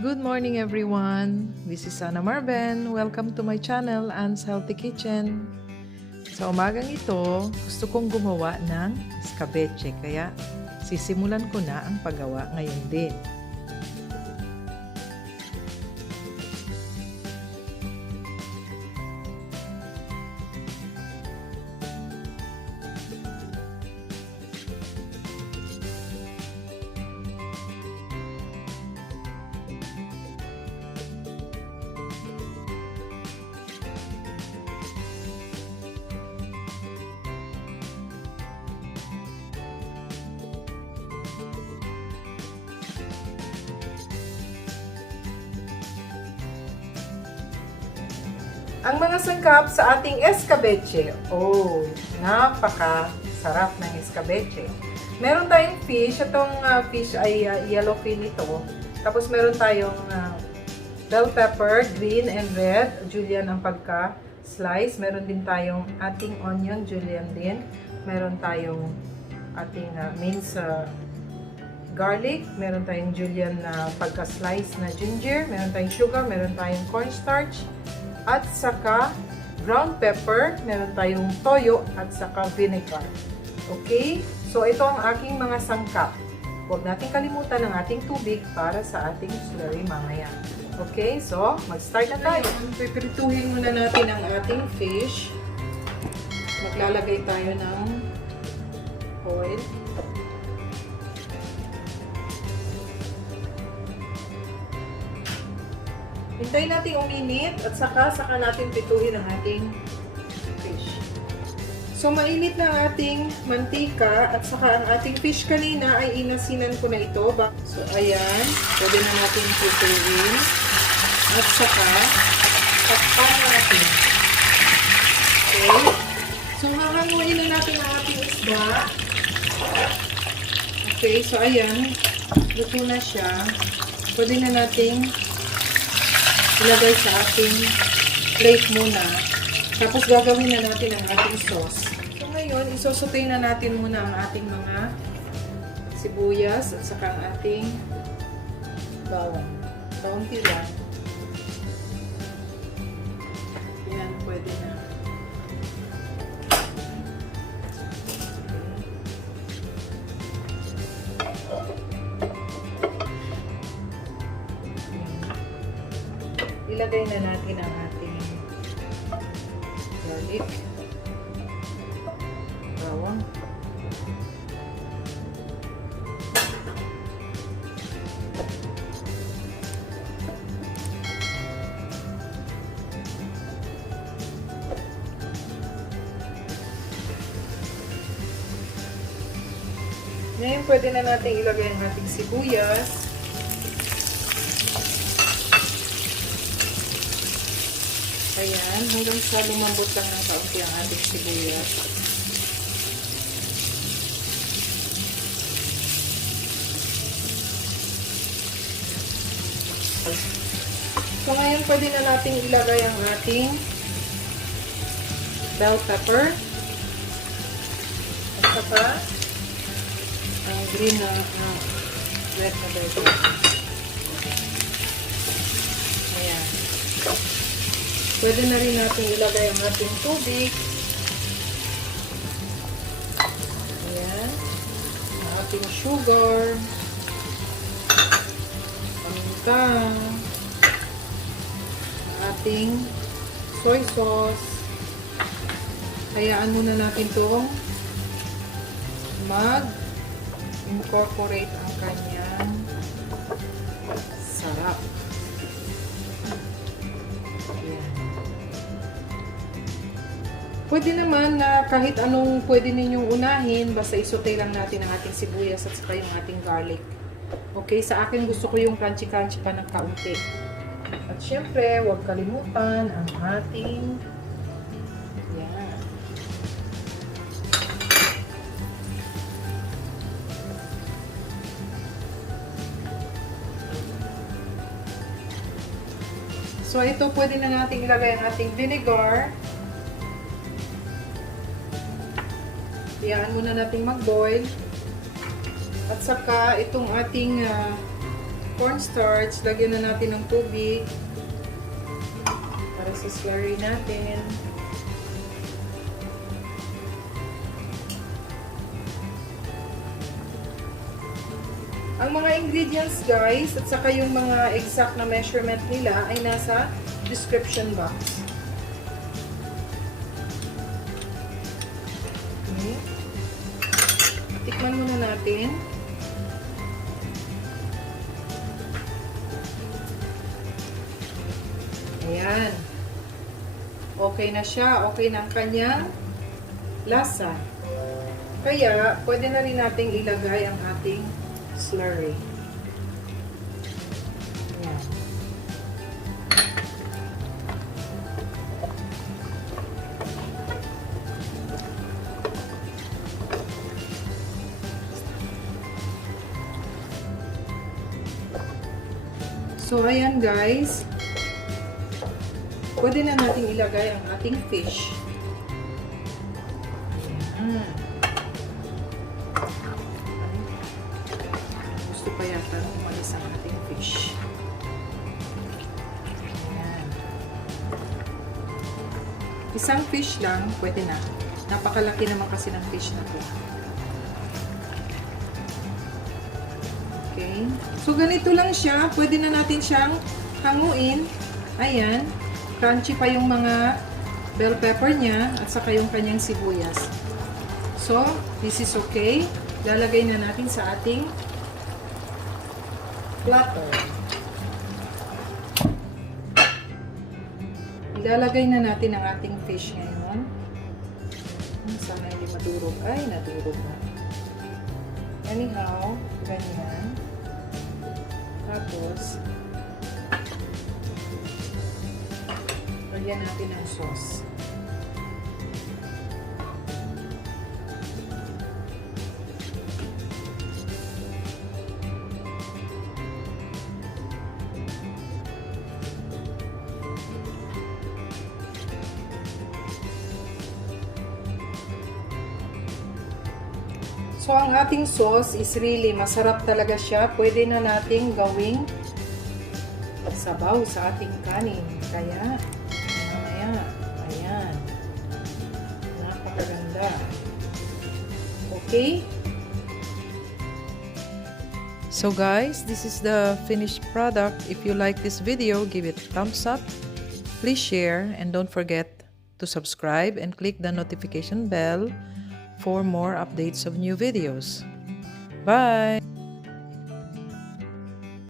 Good morning everyone! This is Ana Marben. Welcome to my channel, Anne's Healthy Kitchen. Sa umagang ito, gusto kong gumawa ng escabeche, kaya sisimulan ko na ang paggawa ngayon din. Ang mga sangkap sa ating escabeche. Oh, napaka-sarap ng escabeche. Meron tayong fish. Itong fish ay yellowfin ito. Tapos meron tayong bell pepper, green and red. Julienne ang pagka-slice. Meron din tayong ating onion, julienne din. Meron tayong ating minced garlic. Meron tayong julienne na pagka-slice na ginger. Meron tayong sugar. Meron tayong cornstarch. At saka ground pepper, meron tayong toyo at saka vinegar. Okay? So ito ang aking mga sangkap. Huwag natin kalimutan ang ating tubig para sa ating slurry mamaya. Okay? So, mag-start na tayo. Pipirituhin muna natin ang ating fish. Maglalagay tayo ng oil. Hintayin natin uminit at saka natin pituhin ang ating fish. So, mainit na ang ating mantika at saka ang ating fish kanina ay inasinan ko na ito. So, ayan. Pwede na natin pituhin. At saka, takpan natin. Okay. So, hahanguin na natin ang ating isda. Okay. So, ayan. Luto na siya. Pwede na nating ilagay sa ating plate muna. Tapos gagawin na natin ang ating sauce. So ngayon, isosotay na natin muna ang ating mga sibuyas at saka ang ating bawang. Kaunti lang. Yan, pwede na. Ilagay na natin ang ating garlic, bawang, ngayon pwede na natin ilagay ang ating sibuyas. Ayan, hanggang sa lumambot lang ng kaunti ang ating sibuyas. So ngayon pwede na nating ilagay ang ating bell pepper at saka ang green na red na bell pepper. Ayan. Pwede na rin natin ilagay ang ating tubig. Ayan. Ang ating sugar. Paminta. Ang ating soy sauce. Hayaan muna natin itong mag-incorporate ang kanyang sarap. Pwede naman na kahit anong pwede ninyong unahin, basta isote lang natin ang ating sibuyas at saka yung ating garlic. Okay, sa akin gusto ko yung crunchy-crunchy pa ng kaunti. At syempre, huwag kalimutan ang ating yan. So ito, pwede na natin ilagay ang ating vinegar. Hayaan muna natin mag-boil. At saka itong ating cornstarch. Lagyan na natin ng tubig para sa slurry natin. Ang mga ingredients guys, at saka yung mga exact na measurement nila ay nasa description box. Okay. Tikman muna natin. Ayan. Okay na siya. Okay na ang kanyang lasa. Kaya, pwede na rin nating ilagay ang ating slurry. Ayan. So, ayan guys. Pwede na natin ilagay ang ating fish. Ayan. Gusto pa yata umalis ang ating fish. Ayan. Isang fish lang, pwede na. Napakalaki naman kasi ng fish na to. Okay. So, ganito lang siya. Pwede na natin siyang hanguin. Ayan. Crunchy pa yung mga bell pepper niya at saka yung kanyang sibuyas. So, this is okay. Lalagay na natin sa ating platter. Ilalagay na natin ang ating fish ngayon. Sana hindi madurog. Ay, nadurog na. Anyhow, ganyan. Tapos, lagyan natin ng sauce. So, ang ating sauce is really masarap talaga siya. Pwede na nating gawing sabaw sa ating kanin. Kaya, mamaya, ayan. Napakaganda. Okay? So guys, this is the finished product. If you like this video, give it a thumbs up. Please share and don't forget to subscribe and click the notification bell for more updates of new videos. Bye!